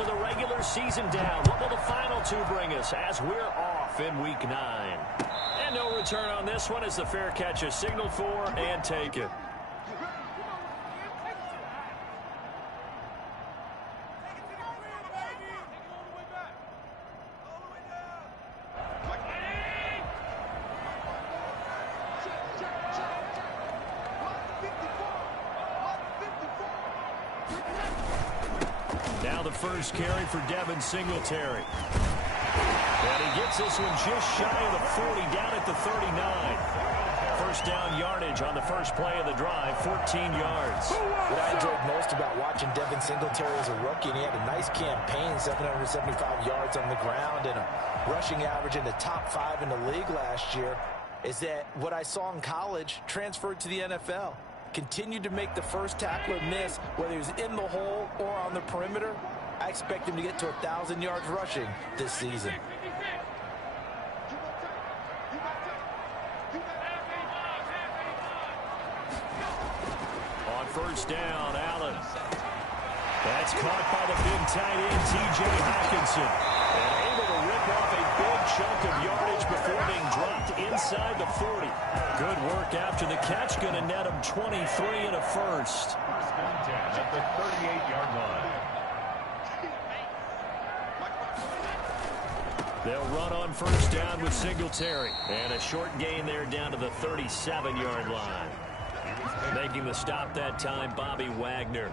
of the regular season down. What will the final two bring us as we're off in Week 9? And no return on this one as the fair catch is signaled for and taken. Now the first carry for Devin Singletary. And he gets this one just shy of the 40, down at the 39. First down yardage on the first play of the drive, 14 yards. What I enjoyed most about watching Devin Singletary as a rookie, and he had a nice campaign, 775 yards on the ground and a rushing average in the top 5 in the league last year, is that what I saw in college transferred to the NFL. Continued to make the first tackler miss, whether he was in the hole or on the perimeter. I expect him to get to 1,000 yards rushing this season. On first down, Allen. That's caught by the big tight end, T.J. Hockenson. And able to rip off a big chunk of yardage before being dropped inside the 40. Good work after the catch. Going to net him 23 and a first. At the 38-yard line. They'll run on first down with Singletary. And a short gain there down to the 37-yard line. Making the stop that time, Bobby Wagner.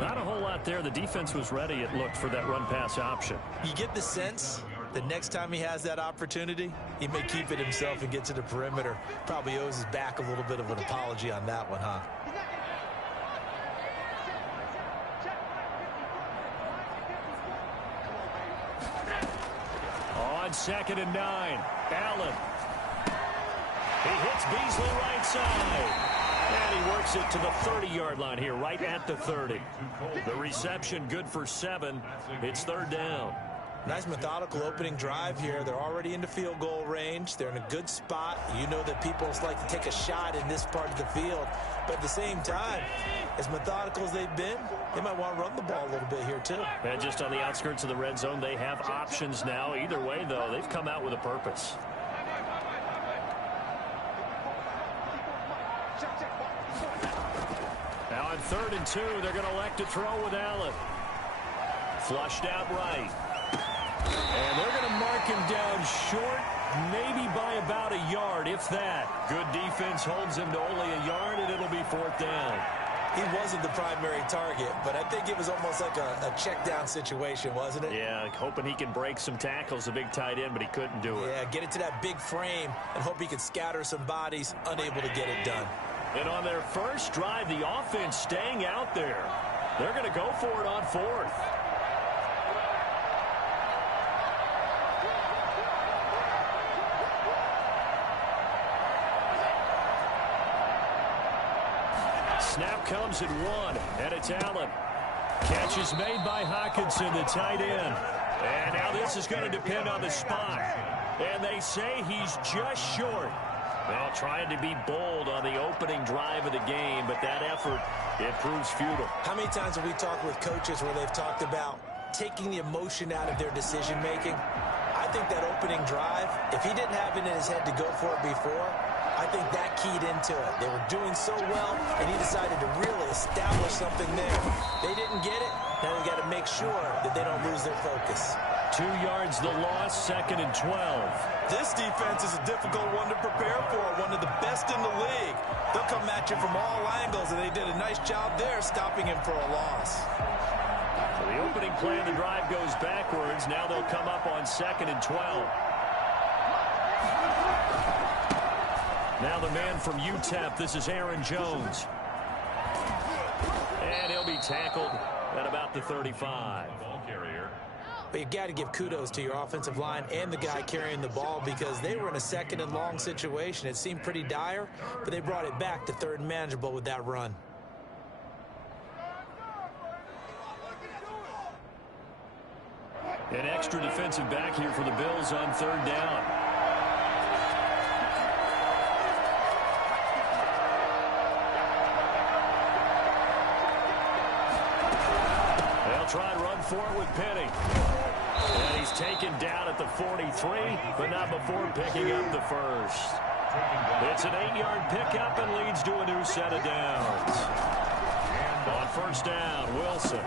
Not a whole lot there. The defense was ready, it looked, for that run-pass option. You get the sense the next time he has that opportunity, he may keep it himself and get to the perimeter. Probably owes his back a little bit of an apology on that one, huh? On 2nd and 9, Allen. He hits Beasley right side. And he works it to the 30-yard line here, right at the 30. The reception good for 7. It's 3rd down. Nice methodical opening drive here. They're already into field goal range. They're in a good spot. You know that people like to take a shot in this part of the field. But at the same time, as methodical as they've been, they might want to run the ball a little bit here too. And just on the outskirts of the red zone, they have options now. Either way, though, they've come out with a purpose. Now on 3rd and 2, they're going to elect to throw with Allen. Flushed out right. And they're going to mark him down short, maybe by about a yard, if that. Good defense holds him to only a yard, and it'll be 4th down. He wasn't the primary target, but I think it was almost like a check down situation, wasn't it? Yeah, hoping he can break some tackles, the big tight end, but he couldn't do it. Yeah, get it to that big frame and hope he can scatter some bodies, unable to get it done. And on their first drive, the offense staying out there. They're going to go for it on 4th. Snap comes at 1, and it's Allen. Catch is made by Hockenson, the tight end. And now this is going to depend on the spot. And they say he's just short. Well, trying to be bold on the opening drive of the game, but that effort, it proves futile. How many times have we talked with coaches where they've talked about taking the emotion out of their decision-making? I think that opening drive, if he didn't have it in his head to go for it before, I think that keyed into it. They were doing so well, and he decided to really establish something there. They didn't get it. Now we got to make sure that they don't lose their focus. 2 yards the loss, 2nd and 12. This defense is a difficult one to prepare for, one of the best in the league. They'll come at you from all angles, and they did a nice job there stopping him for a loss. So the opening play of the drive goes backwards. Now they'll come up on 2nd and 12. Now the man from UTEP, this is Aaron Jones. And he'll be tackled at about the 35. But you got to give kudos to your offensive line and the guy carrying the ball because they were in a 2nd and long situation. It seemed pretty dire, but they brought it back to 3rd and manageable with that run. An extra defensive back here for the Bills on 3rd down. They'll try and run for it with Penny. And he's taken down at the 43, but not before picking up the first. It's an 8-yard pickup and leads to a new set of downs. On first down, Wilson.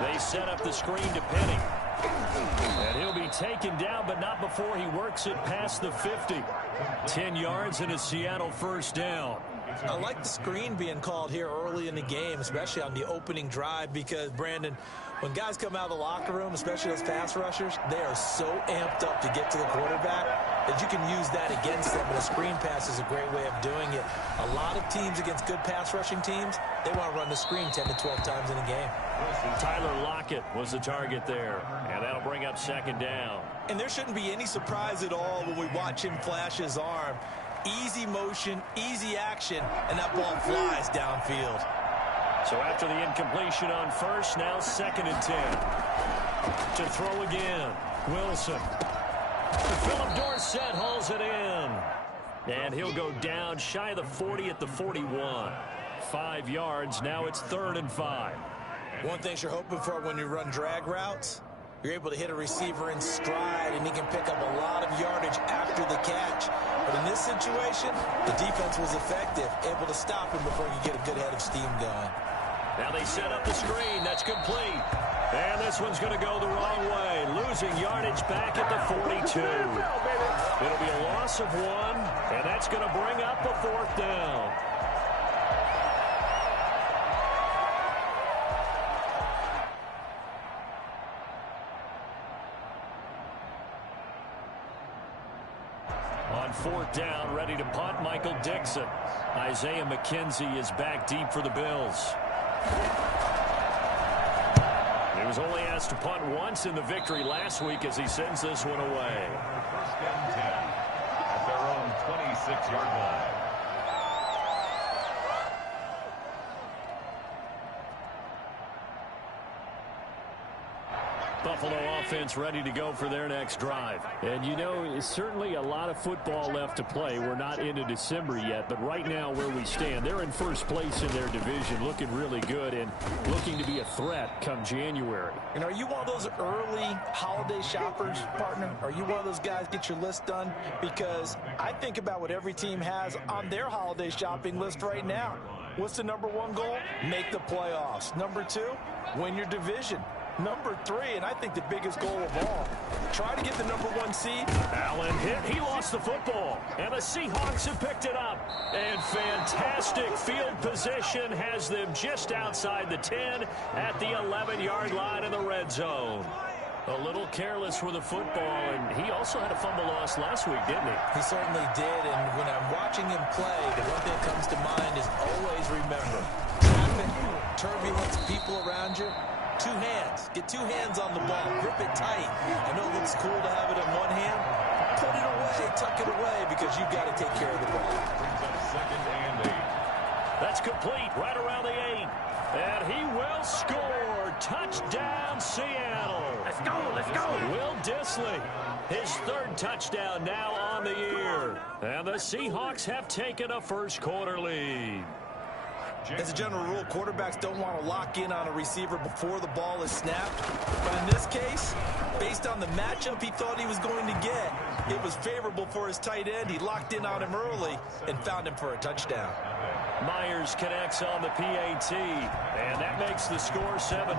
They set up the screen to Penny. And he'll be taken down, but not before he works it past the 50. 10 yards and a Seattle first down. I like the screen being called here early in the game, especially on the opening drive, because, Brandon, when guys come out of the locker room, especially those pass rushers, they are so amped up to get to the quarterback that you can use that against them, and a screen pass is a great way of doing it. A lot of teams against good pass rushing teams, they want to run the screen 10 to 12 times in a game. Tyler Lockett was the target there, and that'll bring up second down. And there shouldn't be any surprise at all when we watch him flash his arm. Easy motion, easy action, and that ball flies downfield. So after the incompletion on first, now 2nd and 10. To throw again, Wilson. Philip Dorsett hauls it in. And he'll go down shy of the 40 at the 41. 5 yards, now it's 3rd and 5. One thing you're hoping for when you run drag routes, you're able to hit a receiver in stride, and he can pick up a lot of yardage after the catch. But in this situation, the defense was effective, able to stop him before he could get a good head of steam going. Now they set up the screen. That's complete. And this one's going to go the wrong way. Losing yardage back at the 42. It'll be a loss of 1, and that's going to bring up a 4th down. On 4th down, ready to punt, Michael Dixon. Isaiah McKenzie is back deep for the Bills. He was only asked to punt once in the victory last week as he sends this one away. First and 10 at their own 26-yard line. Buffalo offense ready to go for their next drive. And, you know, certainly a lot of football left to play. We're not into December yet, but right now where we stand, they're in first place in their division, looking really good and looking to be a threat come January. And are you one of those early holiday shoppers, partner? Are you one of those guys get your list done? Because I think about what every team has on their holiday shopping list right now. What's the number 1 goal? Make the playoffs. Number 2, win your division. Number 3, and I think the biggest goal of all, try to get the number 1 seed. Allen hit. He lost the football. And the Seahawks have picked it up. And fantastic field position has them just outside the 10 at the 11-yard line in the red zone. A little careless with the football, and he also had a fumble loss last week, didn't he? He certainly did, and when I'm watching him play, the one thing that comes to mind is always remember, traffic, turbulence, people around you. 2 hands. Get 2 hands on the ball. Grip it tight. I know it looks cool to have it in one hand. Put it away. Tuck it away because you've got to take care of the ball. Brings up 2nd and 8. That's complete right around the 8. And he will score. Touchdown, Seattle. Let's go. Let's go. Will Dissly, his 3rd touchdown now on the year. And the Seahawks have taken a first-quarter lead. As a general rule, quarterbacks don't want to lock in on a receiver before the ball is snapped. But in this case, based on the matchup he thought he was going to get, it was favorable for his tight end. He locked in on him early and found him for a touchdown. Myers connects on the PAT, and that makes the score 7-0.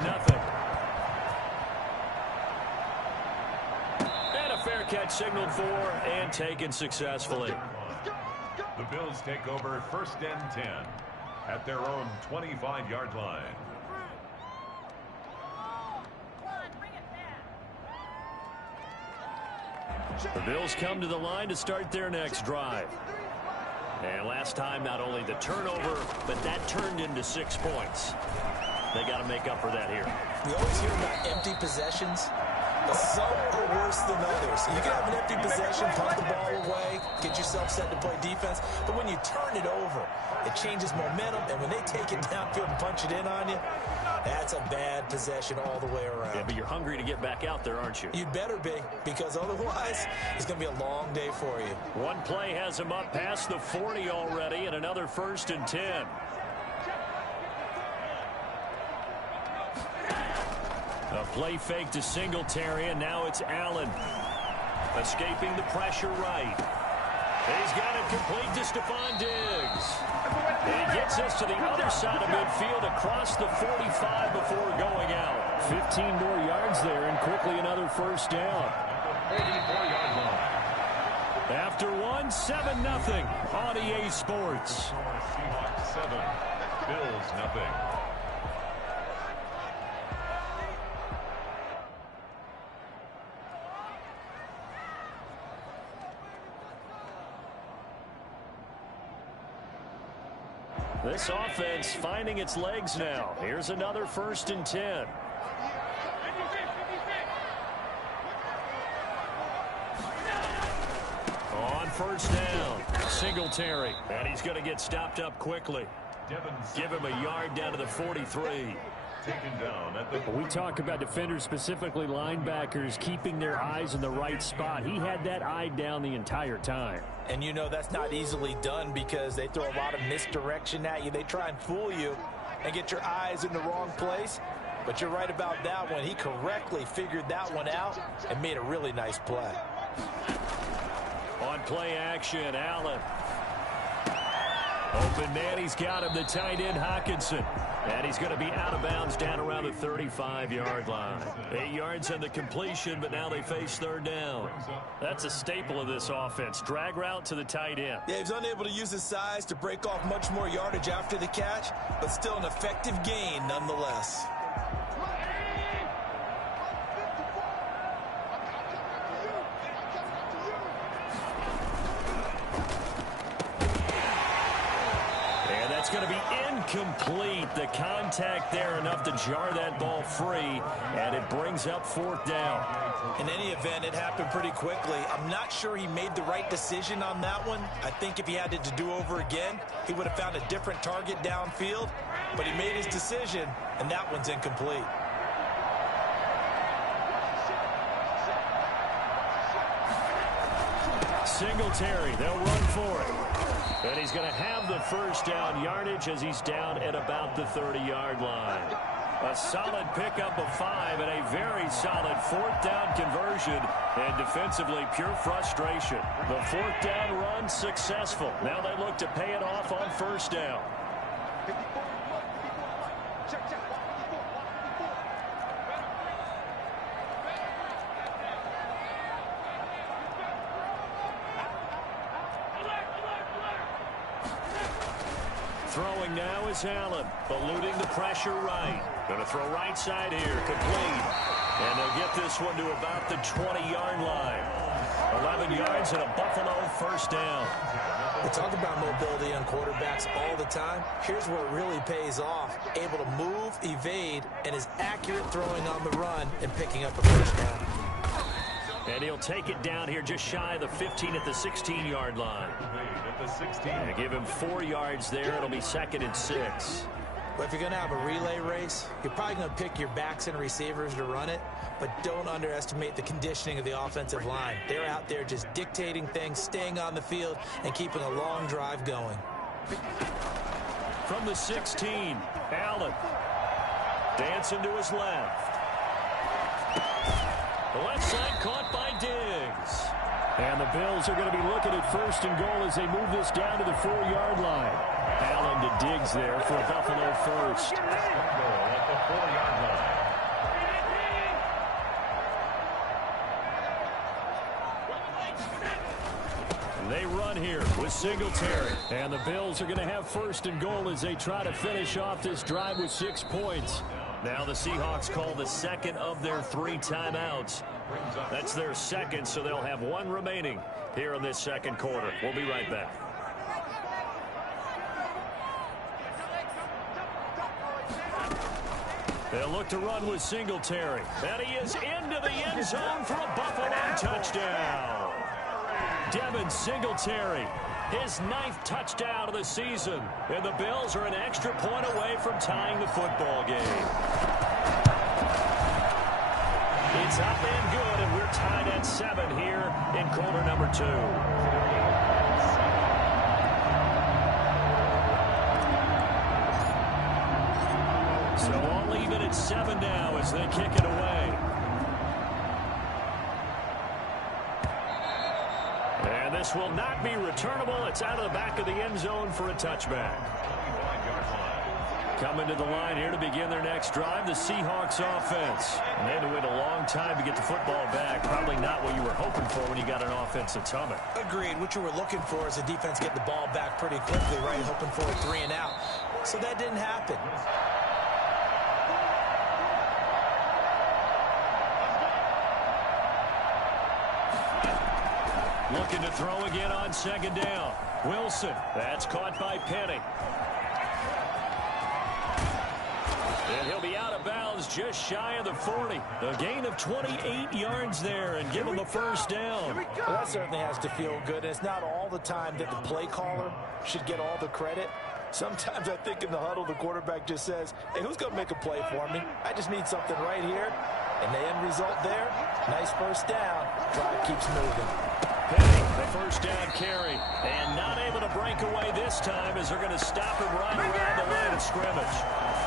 And a fair catch signaled for and taken successfully. The Bills take over 1st and 10 at their own 25-yard line. The Bills come to the line to start their next drive. And last time, not only the turnover, but that turned into 6 points. They got to make up for that here. We always hear about empty possessions, but some are worse than others. You can have an empty possession, punt the ball away, get yourself set to play defense, but when you turn it over, it changes momentum, and when they take it downfield and punch it in on you, that's a bad possession all the way around. Yeah, but you're hungry to get back out there, aren't you? You'd better be, because otherwise, it's going to be a long day for you. One play has him up past the 40 already, and another 1st and 10. A play fake to Singletary, and now it's Allen. Escaping the pressure right. He's got it complete to Stephon Diggs. He gets us to the other side of midfield across the 45 before going out. 15 more yards there, and quickly another first down. 34-yard line. After one, 7-0 on EA Sports. Seahawks 7, Bills 0. This offense finding its legs now. Here's another 1st and 10. On first down, Singletary. And he's going to get stopped up quickly. Give him a yard down to the 43. Taken down at the... We talk about defenders, specifically linebackers, keeping their eyes in the right spot. He had that eye down the entire time. And you know that's not easily done because they throw a lot of misdirection at you. They try and fool you and get your eyes in the wrong place. But you're right about that one. He correctly figured that one out and made a really nice play. On play action, Allen. Open man, he's got him, the tight end, Hockenson. And he's going to be out of bounds down around the 35-yard line. 8 yards on the completion, but now they face 3rd down. That's a staple of this offense. Drag route to the tight end. Yeah, he's unable to use his size to break off much more yardage after the catch, but still an effective gain nonetheless. It's going to be incomplete. The contact there enough to jar that ball free, and it brings up 4th down. In any event, it happened pretty quickly. I'm not sure he made the right decision on that one. I think if he had it to do over again, he would have found a different target downfield, but he made his decision, and that one's incomplete. Singletary, they'll run for it. And he's going to have the first down yardage as he's down at about the 30-yard line. A solid pickup of 5 and a very solid 4th down conversion. And defensively, pure frustration. The 4th down run successful. Now they look to pay it off on 1st down. Throwing now is Allen, eluding the pressure right. Going to throw right side here, complete. And they'll get this one to about the 20-yard line. 11 yards and a Buffalo 1st down. We talk about mobility on quarterbacks all the time. Here's where it really pays off. Able to move, evade, and is accurate throwing on the run and picking up a 1st down. And he'll take it down here just shy of the 15 at the 16-yard line. And give him 4 yards there. It'll be 2nd and 6. But if you're going to have a relay race, you're probably going to pick your backs and receivers to run it, but don't underestimate the conditioning of the offensive line. They're out there just dictating things, staying on the field, and keeping a long drive going. From the 16, Allen dancing to his left. The left side caught by Diggs. And the Bills are going to be looking at 1st and goal as they move this down to the 4-yard line. Allen to Diggs there for Buffalo 1st. At the 4-yard line. They run here with Singletary. And the Bills are going to have 1st and goal as they try to finish off this drive with 6 points. Now the Seahawks call the 2nd of their 3 timeouts. That's their 2nd, so they'll have 1 remaining here in this 2nd quarter. We'll be right back. They'll look to run with Singletary. And he is into the end zone for a Buffalo touchdown. Devin Singletary, his 9th touchdown of the season. And the Bills are an extra point away from tying the football game. It's up and good, and we're tied at 7 here in quarter number 2. So all even and 7 now as they kick it away. And this will not be returnable. It's out of the back of the end zone for a touchback. Coming to the line here to begin their next drive, the Seahawks offense. And they had to wait a long time to get the football back. Probably not what you were hoping for when you got an offense that's humming. Agreed. What you were looking for is a defense getting the ball back pretty quickly, right? Hoping for a 3 and out. So that didn't happen. Looking to throw again on 2nd down. Wilson. That's caught by Penny. And he'll be out of bounds just shy of the 40. A gain of 28 yards there and give him a first down. Well, that certainly has to feel good. It's not all the time that the play caller should get all the credit. Sometimes I think in the huddle, the quarterback just says, hey, who's going to make a play for me? I just need something right here. And the end result there, nice first down. Drive keeps moving. Penny, the first down carry. And not able to break away this time as they're going to stop him right around the line of scrimmage.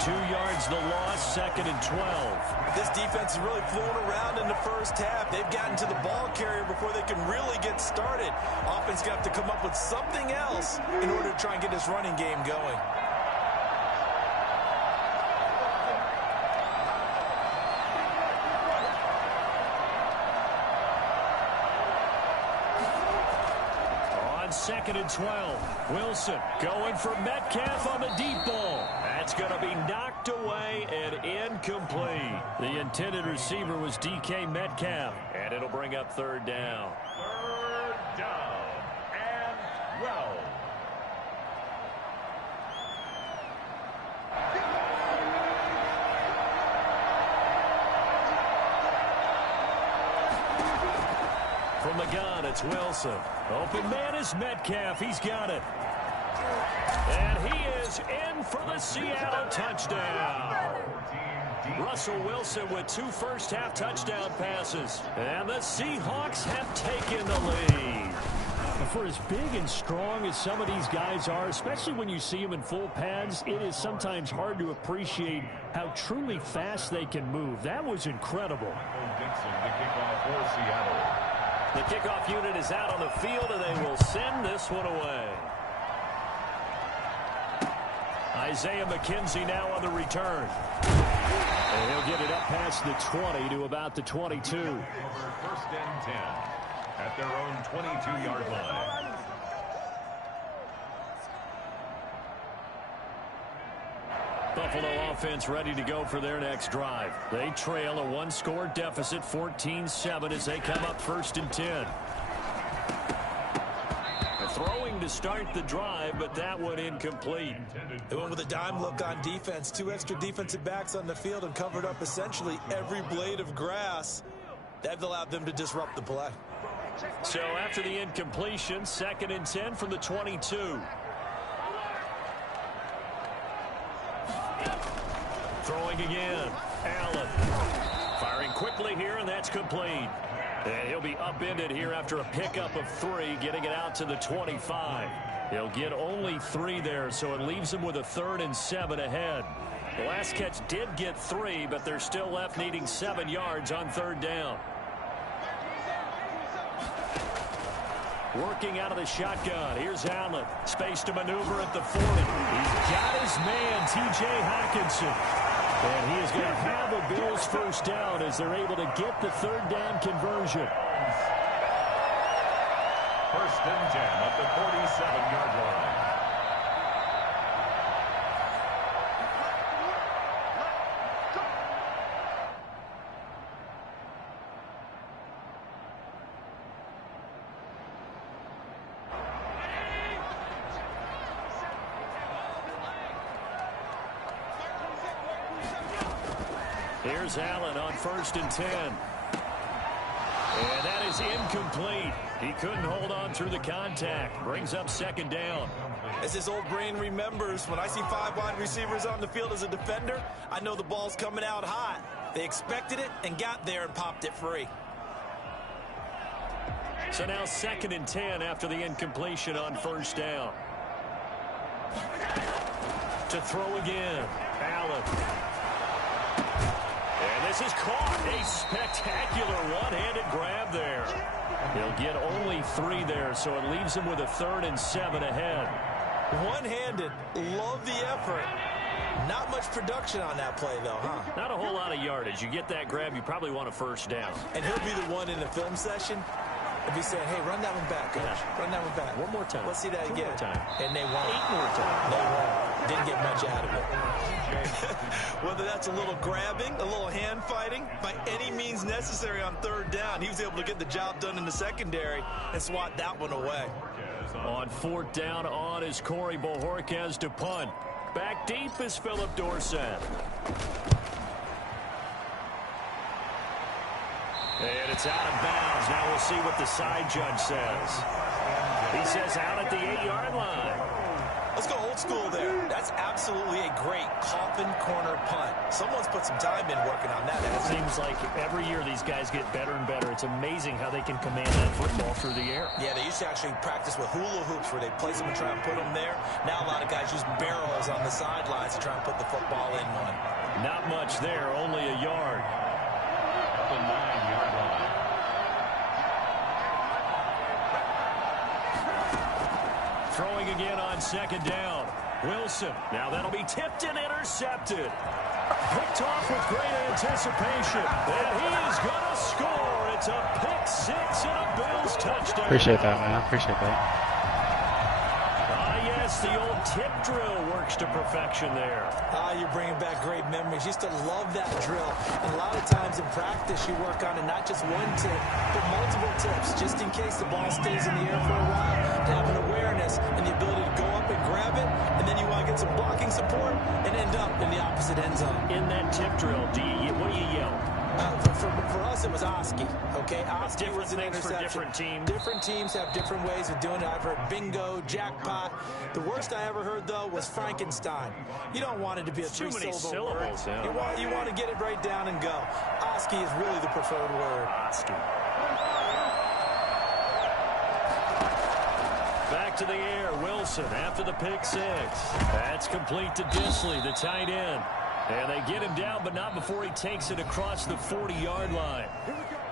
2 yards the loss, 2nd and 12. This defense is really flown around in the first half. They've gotten to the ball carrier before they can really get started. Offense got to come up with something else in order to try and get this running game going. On 2nd and 12, Wilson going for Metcalf on the deep ball. That's going to be knocked away and incomplete. The intended receiver was DK Metcalf, and it'll bring up 3rd down. 3rd down and 12. From the gun, it's Wilson. Open man is Metcalf. He's got it. And he is in for the Seattle touchdown. Russell Wilson with 2 first-half touchdown passes. And the Seahawks have taken the lead. For as big and strong as some of these guys are, especially when you see them in full pads, it is sometimes hard to appreciate how truly fast they can move. That was incredible. Dixon to kick off for Seattle. The kickoff unit is out on the field, and they will send this one away. Isaiah McKenzie now on the return. And he'll get it up past the 20 to about the 22. Over 1st and 10 at their own 22-yard line. Buffalo offense ready to go for their next drive. They trail a 1-score deficit, 14-7, as they come up 1st and 10. Throwing to start the drive, but that one incomplete. They went with a dime look on defense. 2 extra defensive backs on the field and covered up essentially every blade of grass. That allowed them to disrupt the play. So after the incompletion, 2nd and 10 from the 22. Throwing again. Allen. Firing quickly here, and that's complete. And he'll be upended here after a pickup of 3, getting it out to the 25. He'll get only 3 there, so it leaves him with a 3rd and 7 ahead. The last catch did get 3, but they're still left needing 7 yards on 3rd down. Working out of the shotgun. Here's Allen. Space to maneuver at the 40. He's got his man, T.J. Hockenson. And he is going to have a Bills first down as they're able to get the 3rd down conversion. 1st and 10 at the 47-yard line. Here's Allen on 1st and 10. And that is incomplete. He couldn't hold on through the contact. Brings up 2nd down. As his old brain remembers, when I see 5 wide receivers on the field as a defender, I know the ball's coming out hot. They expected it and got there and popped it free. So now 2nd and 10 after the incompletion on 1st down. To throw again. Allen. This is caught. A spectacular one-handed grab there. He'll get only 3 there, so it leaves him with a 3rd and 7 ahead. One-handed. Love the effort. Not much production on that play, though, huh? Not a whole lot of yardage. You get that grab, you probably want a 1st down. And he'll be the one in the film session if he's saying, hey, run that one back, coach. Yeah. Run that one back. One more time. Let's see that 2 again. more time. And they won't. 8 more times. They won't. Didn't get much out of it. Whether that's a little grabbing, a little hand fighting, by any means necessary on 3rd down, he was able to get the job done in the secondary and swat that one away. On 4th down on is Corey Bojorquez to punt. Back deep is Philip Dorsett. And it's out of bounds. Now we'll see what the side judge says. He says out at the 8-yard line. Let's go old school there. That's absolutely a great coffin corner punt. Someone's put some time in working on that. It seems like every year these guys get better and better. It's amazing how they can command that football through the air. Yeah, they used to actually practice with hula hoops where they place them and try and put them there. Now a lot of guys use barrels on the sidelines to try and put the football in one. Not much there, only a yard. The 9-yard line. Throwing again on 2nd down. Wilson. Now that'll be tipped and intercepted. Picked off with great anticipation. And he is going to score. It's a pick 6 and a Bills touchdown. Appreciate that, man. Appreciate that. Yes, the old tip drill works to perfection there. You're bringing back great memories. Used to love that drill. And a lot of times in practice, you work on it, not just one tip, but multiple tips, just in case the ball stays in the air for a while, to have an awareness and the ability to go up and grab it, and then you want to get some blocking support and end up in the opposite end zone. In that tip drill, what do you yell? For us, it was Oski. Okay, Oski was an interception. For different teams. Different teams have different ways of doing it. I've heard bingo, jackpot. The worst I ever heard, though, was Frankenstein. You don't want it to be a three-syllable word. Yeah. You want to get it right down and go. Oski is really the preferred word. Oski. Back to the air, Wilson after the pick 6. That's complete to Disley, the tight end. And they get him down, but not before he takes it across the 40-yard line.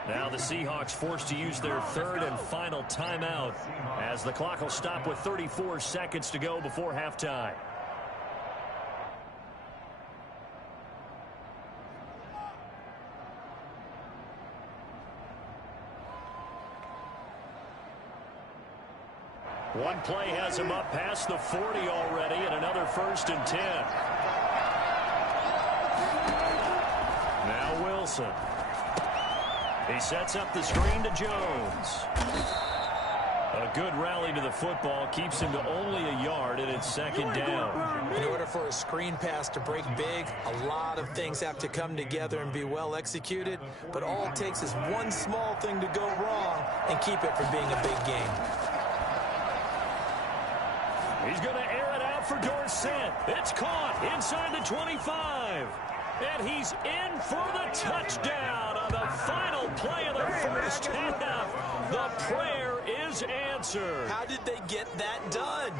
Now the Seahawks forced to use their 3rd and final timeout as the clock will stop with 34 seconds to go before halftime. One play has him up past the 40 already, and another 1st and 10. Now Wilson. He sets up the screen to Jones. A good rally to the football keeps him to only a yard, and it's 2nd down. In order for a screen pass to break big, a lot of things have to come together and be well executed, but all it takes is one small thing to go wrong and keep it from being a big game. He's going to air it out for Dorsett. It's caught inside the 25. And he's in for the touchdown on the final play of the first half. The prayer is answered. How did they get that done?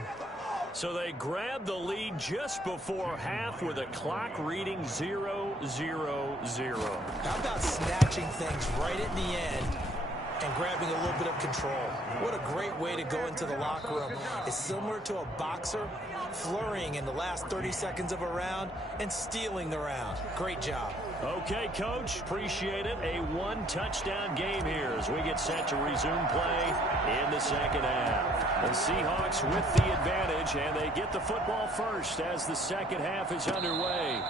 So they grabbed the lead just before half with a clock reading 0-0-0. How about snatching things right at the end and grabbing a little bit of control? What a great way to go into the locker room. It's similar to a boxer flurrying in the last 30 seconds of a round and stealing the round. Great job. Okay, Coach. Appreciate it. A 1-touchdown game here as we get set to resume play in the 2nd half. The Seahawks with the advantage, and they get the football first as the 2nd half is underway.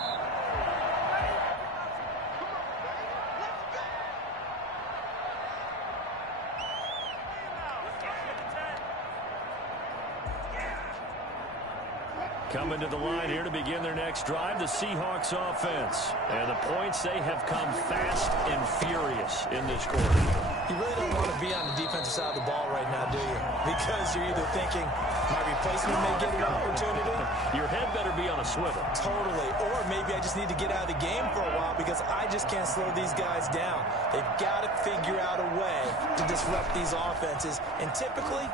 Coming to the line here to begin their next drive, the Seahawks offense. And the points, they have come fast and furious in this quarter. You really don't want to be on the defensive side of the ball right now, do you? Because you're either thinking, my replacement may get an opportunity. Your head better be on a swivel. Totally. Or maybe I just need to get out of the game for a while because I just can't slow these guys down. They've got to figure out a way to disrupt these offenses. And typically,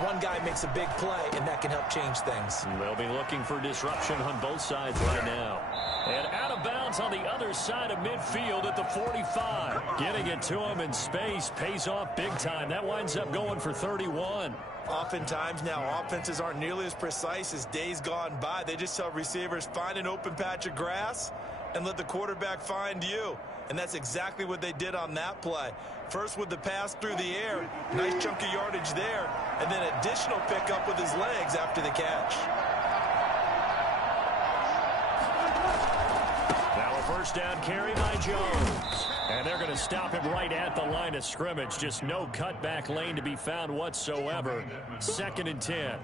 One guy makes a big play, and that can help change things. They'll be looking for disruption on both sides right now. And out of bounds on the other side of midfield at the 45. Getting it to him in space pays off big time. That winds up going for 31. Oftentimes now, offenses aren't nearly as precise as days gone by. They just tell receivers, find an open patch of grass and let the quarterback find you. And that's exactly what they did on that play. First with the pass through the air, nice chunk of yardage there, and then additional pickup with his legs after the catch. Now a first down carry by Jones. And they're going to stop him right at the line of scrimmage. Just no cutback lane to be found whatsoever. 2nd and 10.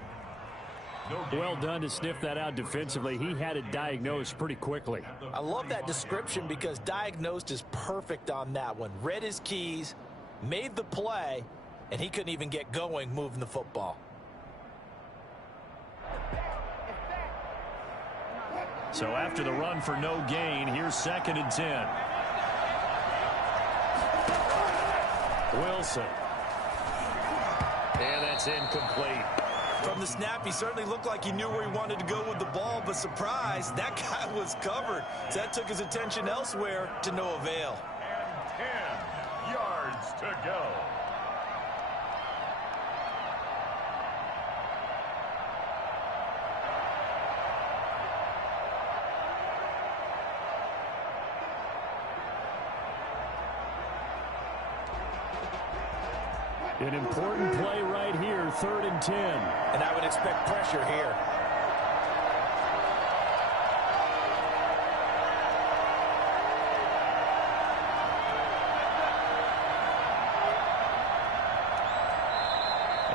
Well done to sniff that out defensively. He had it diagnosed pretty quickly. I love that description because diagnosed is perfect on that one. Read his keys, made the play, and he couldn't even get going moving the football. So after the run for no gain, here's 2nd and 10. Wilson. And that's incomplete. From the snap, he certainly looked like he knew where he wanted to go with the ball, but surprise, that guy was covered. So that took his attention elsewhere to no avail. And 10 yards to go. An important play right here, 3rd and 10. And I would expect pressure here.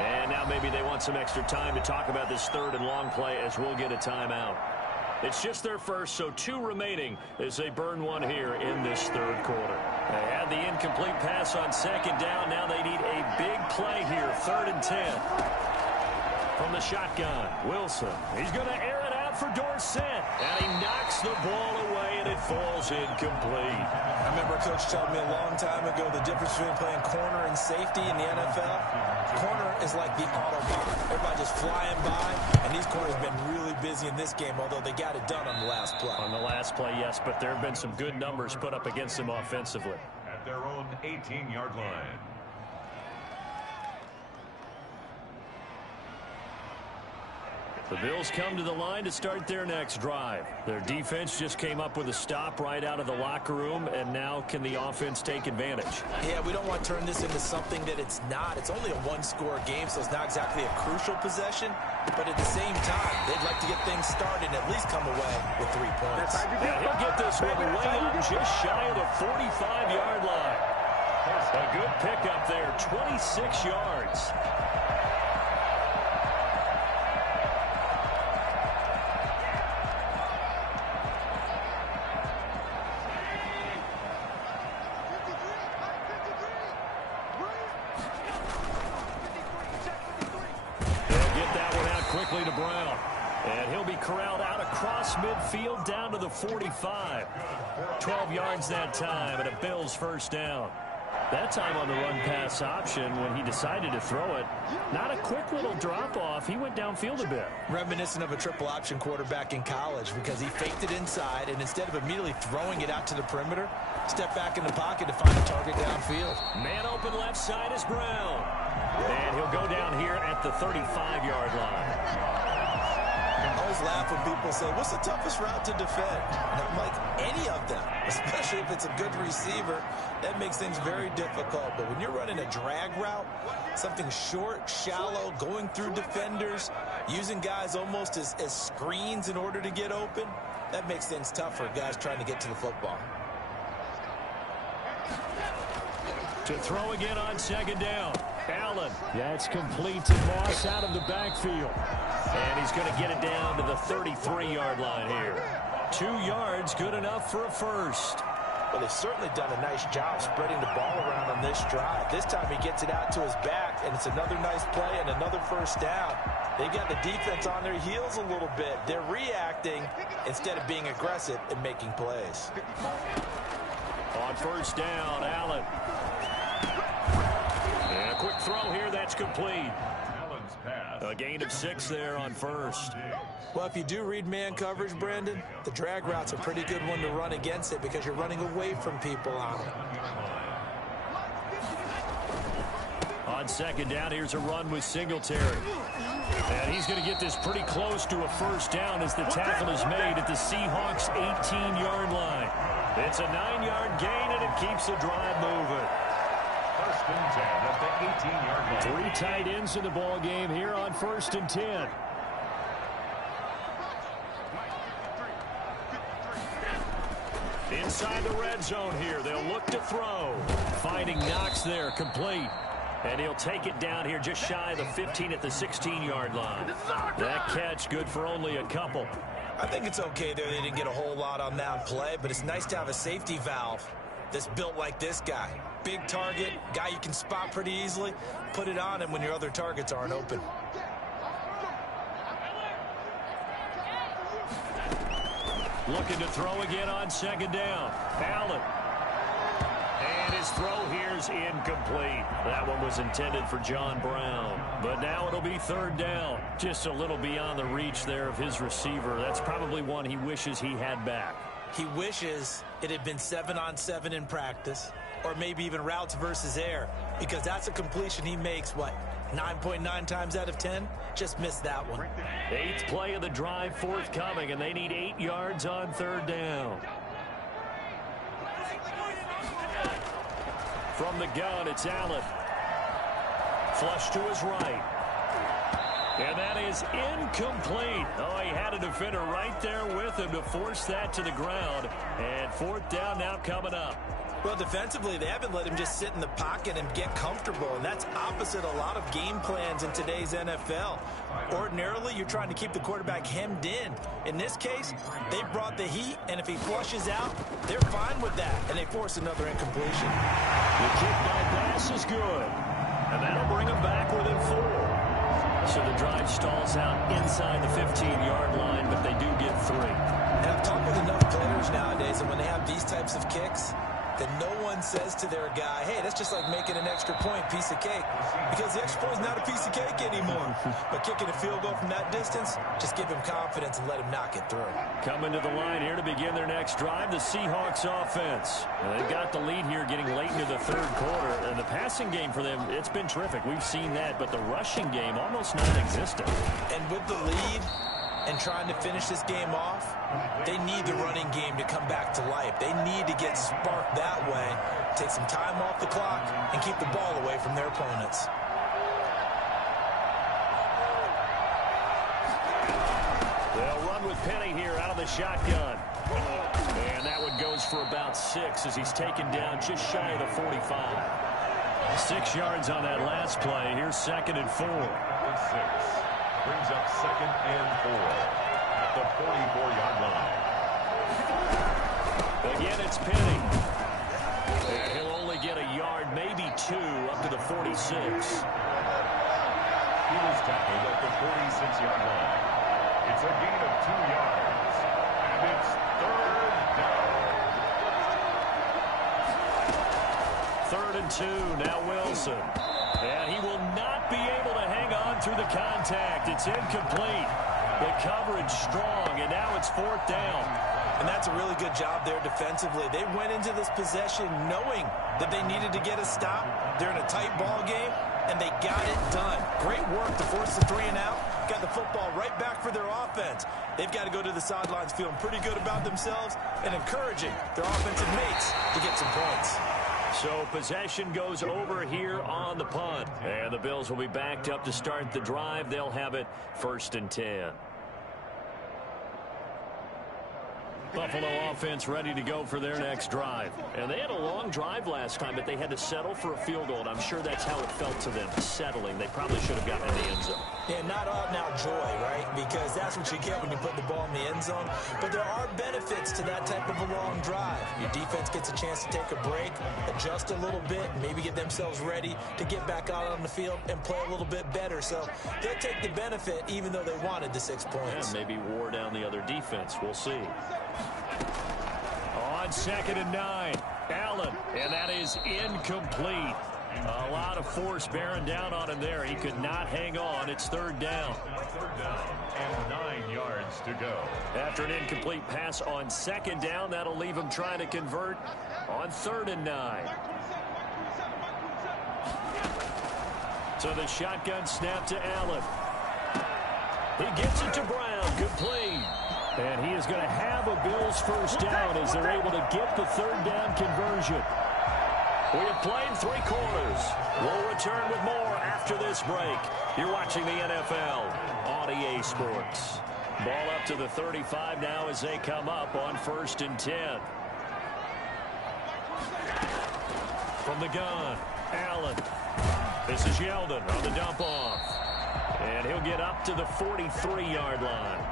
And now maybe they want some extra time to talk about this 3rd and long play as we'll get a timeout. It's just their first, so 2 remaining as they burn one here in this 3rd quarter. They had the incomplete pass on 2nd down. Now they need a big play here, 3rd and 10. From the shotgun, Wilson. He's going to air it out for Dorsett. And he knocks the ball away, and it falls incomplete. I remember a coach telling me a long time ago the difference between playing corner and safety in the NFL. Corner is like the Autobahn. Everybody just flying by, and these corners have been really busy in this game, although they got it done on the last play. On the last play, yes, but there have been some good numbers put up against them offensively. At their own 18-yard line. The Bills come to the line to start their next drive. Their defense just came up with a stop right out of the locker room, and now can the offense take advantage? Yeah, we don't want to turn this into something that it's not. It's only a one-score game, so it's not exactly a crucial possession. But at the same time, they'd like to get things started and at least come away with 3 points. Yeah, he'll get this one way up just shy of the 45-yard line. A good pickup there, 26 yards. Quickly to Brown. And he'll be corralled out across midfield down to the 45. 12 yards that time and a Bills first down. That time on the run-pass option when he decided to throw it. Not a quick little drop-off. He went downfield a bit. Reminiscent of a triple option quarterback in college because he faked it inside and instead of immediately throwing it out to the perimeter, stepped back in the pocket to find a target downfield. Man open left side is Brown. And he'll go down here at the 35-yard line. I always laugh when people say, what's the toughest route to defend? And I'm like, any of them, especially if it's a good receiver. That makes things very difficult. But when you're running a drag route, something short, shallow, going through defenders, using guys almost as screens in order to get open, that makes things tough for guys trying to get to the football. To throw again on 2nd down. Allen. That's complete to Moss out of the backfield. And he's going to get it down to the 33-yard line here. 2 yards, good enough for a first. Well, they've certainly done a nice job spreading the ball around on this drive. This time he gets it out to his back, and it's another nice play and another first down. They got the defense on their heels a little bit. They're reacting instead of being aggressive and making plays. On first down, Allen. And a quick throw here, that's complete. Allen's pass A gain of 6 there on first. Well, if you do read man coverage, Brandon, the drag route's a pretty good one to run against it because you're running away from people on it. On second down, here's a run with Singletary. And he's going to get this pretty close to a first down as the tackle is made at the Seahawks' 18-yard line. It's a 9-yard gain, and it keeps the drive moving. First and 10 at the 18-yard line. 3 tight ends in the ball game here on first and 10. Inside the red zone here. They'll look to throw. Finding Knox there, complete. And he'll take it down here just shy of the 15 at the 16-yard line. That catch good for only a couple. I think it's okay there. They didn't get a whole lot on that play, but it's nice to have a safety valve that's built like this guy. Big target, guy you can spot pretty easily. Put it on him when your other targets aren't open. Looking to throw again on second down. Allen. And his throw here's incomplete. That one was intended for John Brown. But now it'll be third down. Just a little beyond the reach there of his receiver. That's probably one he wishes he had back. He wishes it had been 7-on-7 in practice, or maybe even routes versus air, because that's a completion he makes, what, 9.9 times out of 10? Just missed that one. 8th play of the drive forthcoming, and they need 8 yards on third down. From the gun, it's Allen. Flush to his right. And that is incomplete. Oh, he had a defender right there with him to force that to the ground. And fourth down now coming up. Well, defensively, they haven't let him just sit in the pocket and get comfortable, and that's opposite a lot of game plans in today's NFL. Ordinarily, you're trying to keep the quarterback hemmed in. In this case, they brought the heat, and if he flushes out, they're fine with that, and they force another incompletion. The kick by pass is good, and that'll bring him back within 4. So the drive stalls out inside the 15-yard line, but they do get 3. And I've talked with enough players nowadays, and when they have these types of kicks, that no one says to their guy, hey, that's just like making an extra point, piece of cake. Because the extra point is not a piece of cake anymore. But kicking a field goal from that distance, just give him confidence and let him knock it through. Coming to the line here to begin their next drive, the Seahawks offense. And they've got the lead here getting late into the third quarter. And the passing game for them, it's been terrific. We've seen that. But the rushing game, almost non-existent. And with the lead and trying to finish this game off, they need the running game to come back to life. They need to get sparked that way, take some time off the clock, and keep the ball away from their opponents. They'll run with Penny here out of the shotgun. And that one goes for about 6 as he's taken down just shy of the 45. 6 yards on that last play. Here's 2nd and 4. 6. Brings up 2nd and 4 at the 44-yard line. Again, it's Penny. And he'll only get a yard, maybe 2, up to the 46. He was tackled at the 46-yard line. It's a gain of 2 yards, and it's third down. 3rd and 2, now Wilson. And he will not be able to hang on through the contact. It's incomplete. The coverage strong, and now it's 4th down. And that's a really good job there defensively. They went into this possession knowing that they needed to get a stop. They're in a tight ball game, and they got it done. Great work to force the 3 and out. Got the football right back for their offense. They've got to go to the sidelines feeling pretty good about themselves and encouraging their offensive mates to get some points. So possession goes over here on the punt. And the Bills will be backed up to start the drive. They'll have it 1st and 10. Buffalo offense ready to go for their next drive. And they had a long drive last time, but they had to settle for a field goal. And I'm sure that's how it felt to them, settling. They probably should have gotten in the end zone. Yeah, not out now joy, right? Because that's what you get when you put the ball in the end zone. But there are benefits to that type of a long drive. Your defense gets a chance to take a break, adjust a little bit, maybe get themselves ready to get back out on the field and play a little bit better. So they'll take the benefit even though they wanted the 6 points. And maybe wore down the other defense. We'll see. On 2nd and 9, Allen, and that is incomplete. A lot of force bearing down on him there. He could not hang on. It's third down. Third down and 9 yards to go. After an incomplete pass on second down, that'll leave him trying to convert on 3rd and 9. So the shotgun snap to Allen. He gets it to Brown. Complete. And he is going to have a Bills first down as they're able to get the third down conversion. We have played 3 quarters. We'll return with more after this break. You're watching the NFL on EA Sports. Ball up to the 35 now as they come up on 1st and 10. From the gun, Allen. This is Yeldon on the dump off. And he'll get up to the 43-yard line.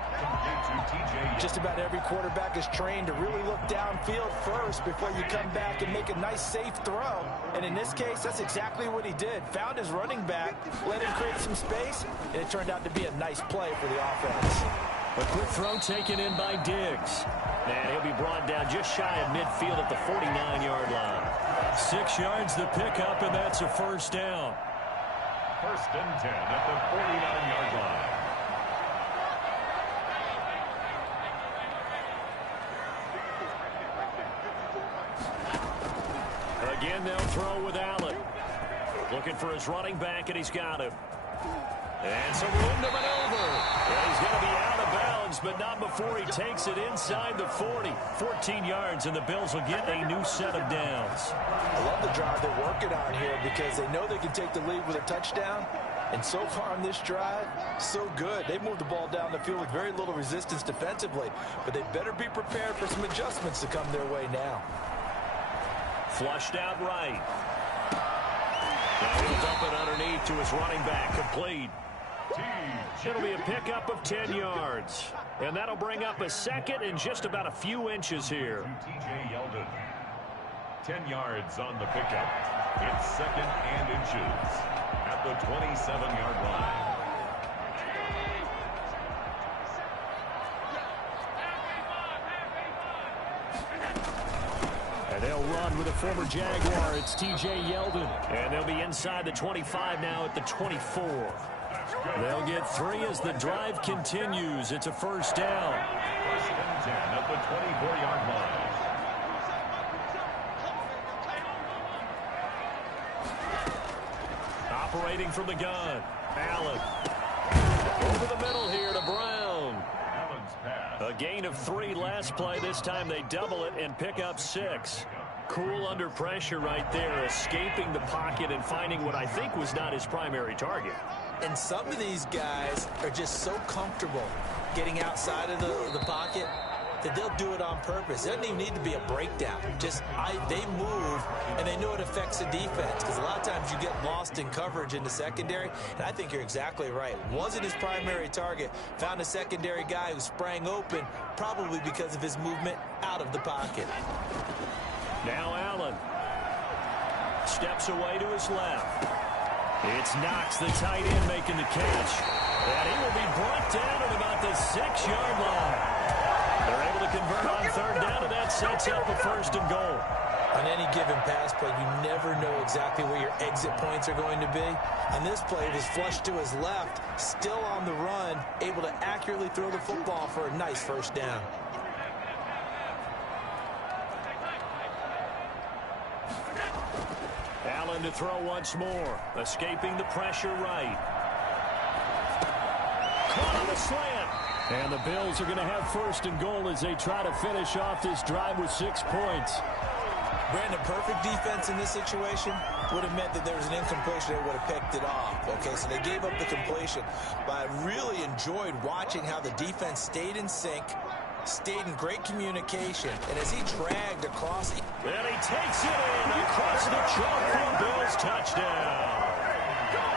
Just about every quarterback is trained to really look downfield first before you come back and make a nice, safe throw. And in this case, that's exactly what he did. Found his running back, let him create some space, and it turned out to be a nice play for the offense. A quick throw taken in by Diggs. And he'll be brought down just shy of midfield at the 49-yard line. 6 yards the pickup, and that's a first down. 1st and 10 at the 49-yard line. Again, they'll throw with Allen. Looking for his running back, and he's got him. And some room to maneuver. And he's going to be out of bounds, but not before he takes it inside the 40. 14 yards, and the Bills will get a new set of downs. I love the drive they're working on here because they know they can take the lead with a touchdown. And so far on this drive, so good. They moved the ball down the field with very little resistance defensively. But they better be prepared for some adjustments to come their way now. Flushed out right. Now he'll dump it underneath to his running back. Complete. It'll be a pickup of 10 yards. And that'll bring up a 2nd and just about a few inches here. TJ Yeldon. 10 yards on the pickup. It's 2nd and inches at the 27-yard line. And they'll run with a former Jaguar. It's T.J. Yeldon. And they'll be inside the 25 now at the 24. They'll get 3 as the drive continues. It's a first down. 1st and 10 at the 24-yard line. Operating from the gun. Allen. Over the middle here to Brown. A gain of 3 last play. This time they double it and pick up 6. Cool under pressure right there, escaping the pocket and finding what I think was not his primary target. And some of these guys are just so comfortable getting outside of the pocket that they'll do it on purpose. It doesn't even need to be a breakdown. Just they move, and they know it affects the defense because a lot of times you get lost in coverage in the secondary, and I think you're exactly right. Wasn't his primary target. Found a secondary guy who sprang open, probably because of his movement out of the pocket. Now Allen steps away to his left. It's Knox, the tight end, making the catch. And he will be brought down at about the 6-yard line. They're able to convert on 3rd down, and that sets up a 1st and goal. On any given pass play, you never know exactly where your exit points are going to be. On this play, it was flushed to his left, still on the run, able to accurately throw the football for a nice first down. Allen to throw once more, escaping the pressure right. Caught on the slant. And the Bills are going to have 1st and goal as they try to finish off this drive with 6 points. Brandon, perfect defense in this situation would have meant that there was an incompletion. They would have picked it off. Okay, so they gave up the completion. But I really enjoyed watching how the defense stayed in sync, stayed in great communication, and as he dragged across. And he takes it in across the chalk for a Bills touchdown.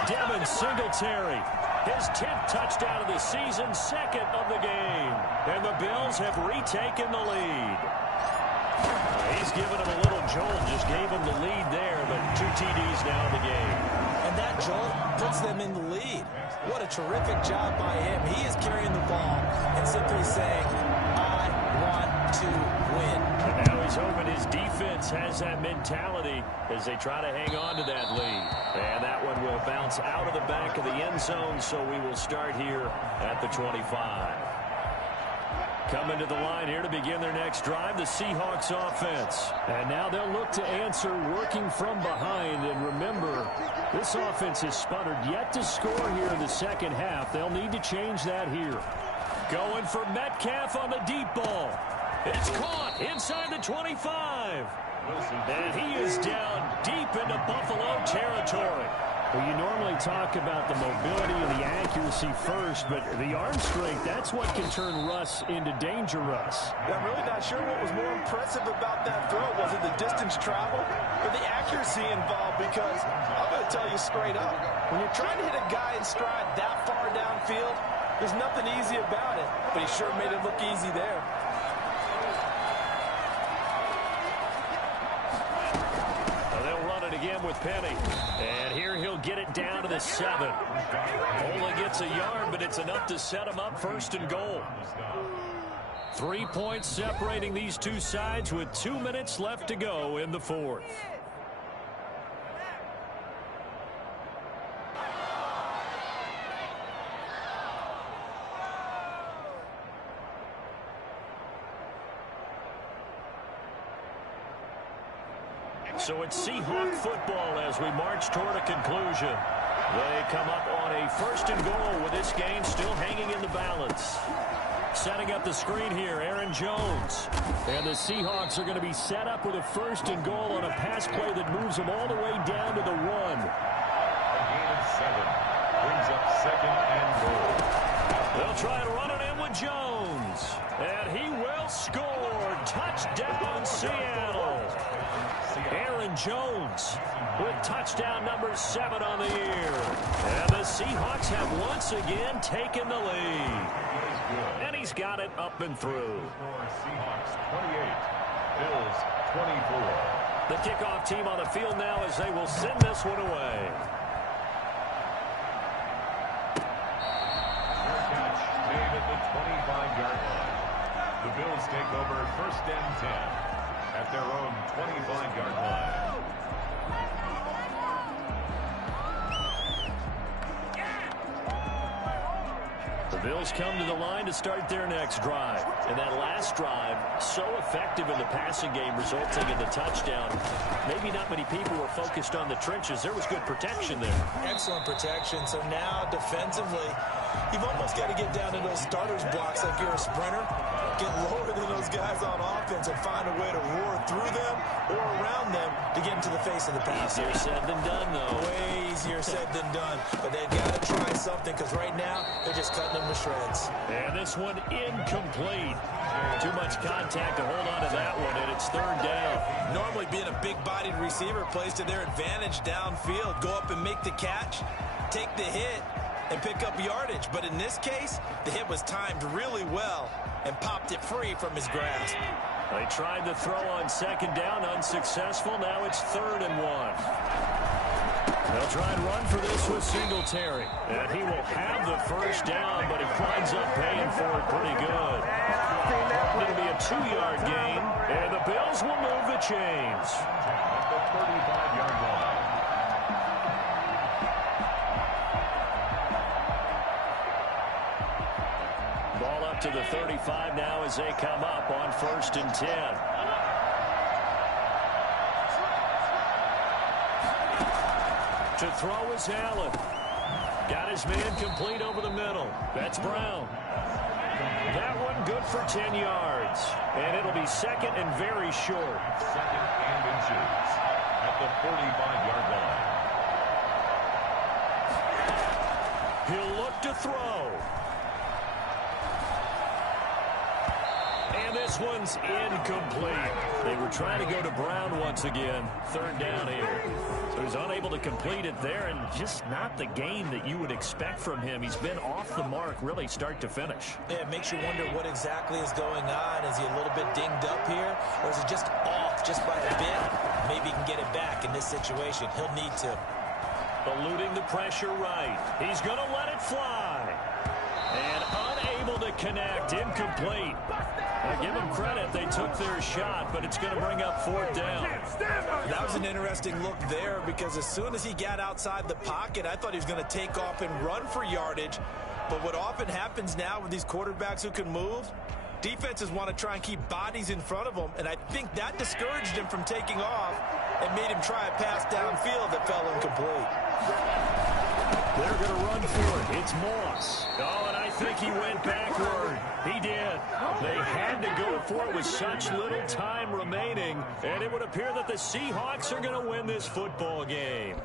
Devin Singletary, his 10th touchdown of the season, 2nd of the game. And the Bills have retaken the lead. He's given him a little jolt, just gave him the lead there, but 2 TDs now in the game. And that jolt puts them in the lead. What a terrific job by him. He is carrying the ball and simply saying, I want to win. And now he's He's hoping his defense has that mentality as they try to hang on to that lead. And that one will bounce out of the back of the end zone, so we will start here at the 25. Coming to the line here to begin their next drive, the Seahawks offense. And now they'll look to answer working from behind. And remember, this offense has sputtered yet to score here in the second half. They'll need to change that here. Going for Metcalf on the deep ball. It's caught inside the 25. And he is down deep into Buffalo territory. Well, you normally talk about the mobility and the accuracy first, but the arm strength, that's what can turn Russ into danger Russ. I'm really not sure what was more impressive about that throw. Was it the distance travel or the accuracy involved? Because I'm going to tell you straight up, when you're trying to hit a guy in stride that far downfield, there's nothing easy about it. But he sure made it look easy there. Again with Penny. And here he'll get it down to the 7. Only gets a yard, but it's enough to set him up first and goal. 3 points separating these two sides with 2 minutes left to go in the fourth. So it's Seahawk football as we march toward a conclusion. They come up on a first and goal with this game still hanging in the balance. Setting up the screen here, Aaron Jones. And the Seahawks are going to be set up with a first and goal on a pass play that moves them all the way down to the 1. A gain of 7 brings up second and goal. They'll try to run it in with Jones. And he will score. Touchdown, Seattle. Aaron Jones with touchdown number 7 on the year. And the Seahawks have once again taken the lead. And he's got it up and through. Seahawks 28, Bills 24. The kickoff team on the field now as they will send this one away. Fair catch made at the 25-yard line. The Bills take over first and 10 at their own 25-yard line. The Bills come to the line to start their next drive. And that last drive, so effective in the passing game, resulting in the touchdown. Maybe not many people were focused on the trenches. There was good protection there. Excellent protection. So now defensively, you've almost got to get down to those starters blocks like you're a sprinter. Get lower than those guys on offense and find a way to roar through them or around them to get into the face of the pass. Easier said than done, though. Way easier said than done. But they've got to try something because right now they're just cutting them to shreds. And this one incomplete. Too much contact to hold on to that one, and it's third down. Normally being a big-bodied receiver plays to their advantage downfield. Go up and make the catch, take the hit, and pick up yardage. But in this case, the hit was timed really well and popped it free from his grasp. They tried to throw on second down, unsuccessful. Now it's 3rd and 1. They'll try and run for this with Singletary. And he will have the first down, but it winds up paying for it pretty good. It'll be a 2-yard gain, and the Bills will move the chains. At the 35-yard line. Ball up to the 35 now as they come up on 1st and 10. To throw is Allen. Got his man complete over the middle. That's Brown. That one good for 10 yards. And it'll be second and very short. Second and inches at the 45-yard line. He'll look to throw. And this one's incomplete. They were trying to go to Brown once again. 3rd down here. So he's unable to complete it there, and just not the game that you would expect from him. He's been off the mark really start to finish. Yeah, it makes you wonder what exactly is going on. Is he a little bit dinged up here, or is it just off just by a bit? Maybe he can get it back in this situation. He'll need to. Eluding the pressure right. He's going to let it fly. And unable to connect, incomplete. Now give them credit, they took their shot, but it's going to bring up 4th down. That was an interesting look there because as soon as he got outside the pocket, I thought he was going to take off and run for yardage. But what often happens now with these quarterbacks who can move, defenses want to try and keep bodies in front of them, and I think that discouraged him from taking off and made him try a pass downfield that fell incomplete. They're going to run for it. It's Moss. Oh, and I think he went backward. He did. They had to go for it with such little time remaining, and it would appear that the Seahawks are going to win this football game.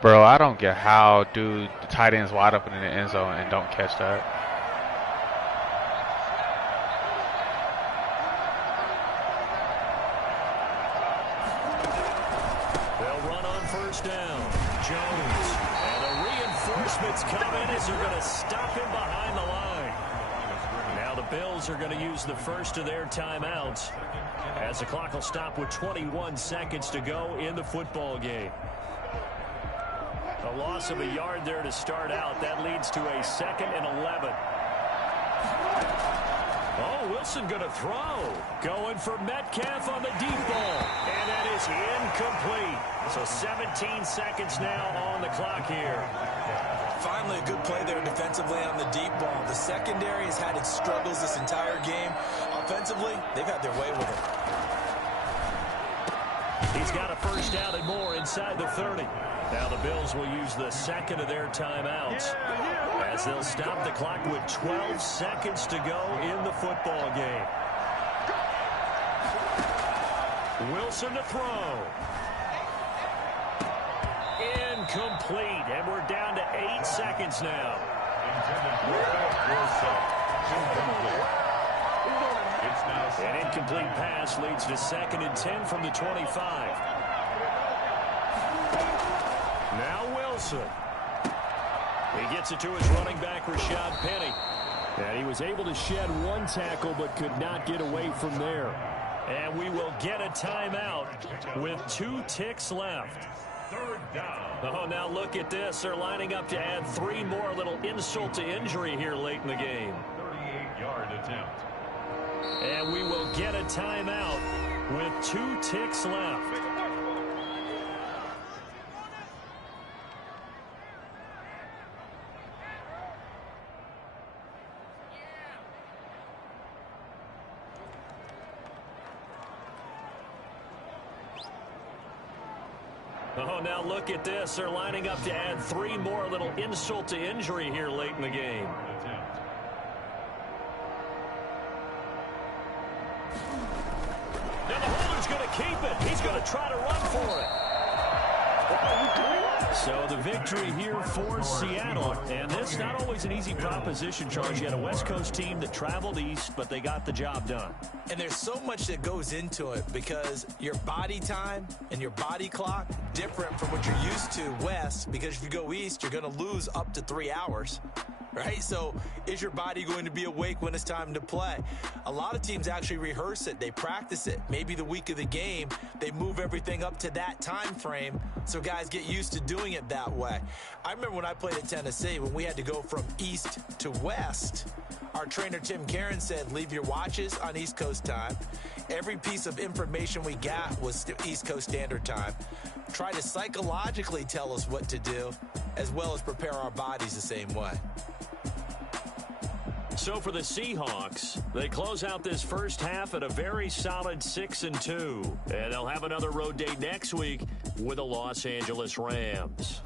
Bro, I don't get how, dude, the tight end's wide open in the end zone and don't catch that. They'll run on 1st down. Jones. And the reinforcements come in as they're going to stop him behind the line. Now the Bills are going to use the first of their timeouts as the clock will stop with 21 seconds to go in the football game. A loss of a yard there to start out. That leads to a 2nd and 11. Oh, Wilson going to throw. Going for Metcalf on the deep ball. And that is incomplete. So 17 seconds now on the clock here. Finally, a good play there defensively on the deep ball. The secondary has had its struggles this entire game. Offensively, they've had their way with it. He's got a 1st down and more inside the 30. Now the Bills will use the 2nd of their timeouts as they'll stop the clock with 12 seconds to go in the football game. Wilson to throw. Incomplete, and we're down to 8 seconds now. An incomplete pass leads to 2nd and 10 from the 25. Now Wilson. He gets it to his running back, Rashad Penny. And he was able to shed 1 tackle but could not get away from there. And we will get a timeout with 2 ticks left. 3rd down. Oh, now look at this. They're lining up to add 3 more. A little insult to injury here late in the game. 38-yard attempt. And we will get a timeout with 2 ticks left. Oh, now look at this. They're lining up to add 3 more. A little insult to injury here late in the game. Now the holder's going to keep it. He's going to try to run for it. So the victory here for Seattle. And this not always an easy proposition, Charles. You had a West Coast team that traveled east, but they got the job done. And there's so much that goes into it because your body time and your body clock different from what you're used to west, because if you go east, you're going to lose up to 3 hours. Right? So is your body going to be awake when it's time to play? A lot of teams actually rehearse it. They practice it. Maybe the week of the game, they move everything up to that time frame so guys get used to doing it that way. I remember when I played at Tennessee, when we had to go from east to west, our trainer Tim Karen said, leave your watches on East Coast time. Every piece of information we got was East Coast Standard Time. Try to psychologically tell us what to do, as well as prepare our bodies the same way. So for the Seahawks, they close out this first half at a very solid 6-2. And they'll have another road day next week with the Los Angeles Rams.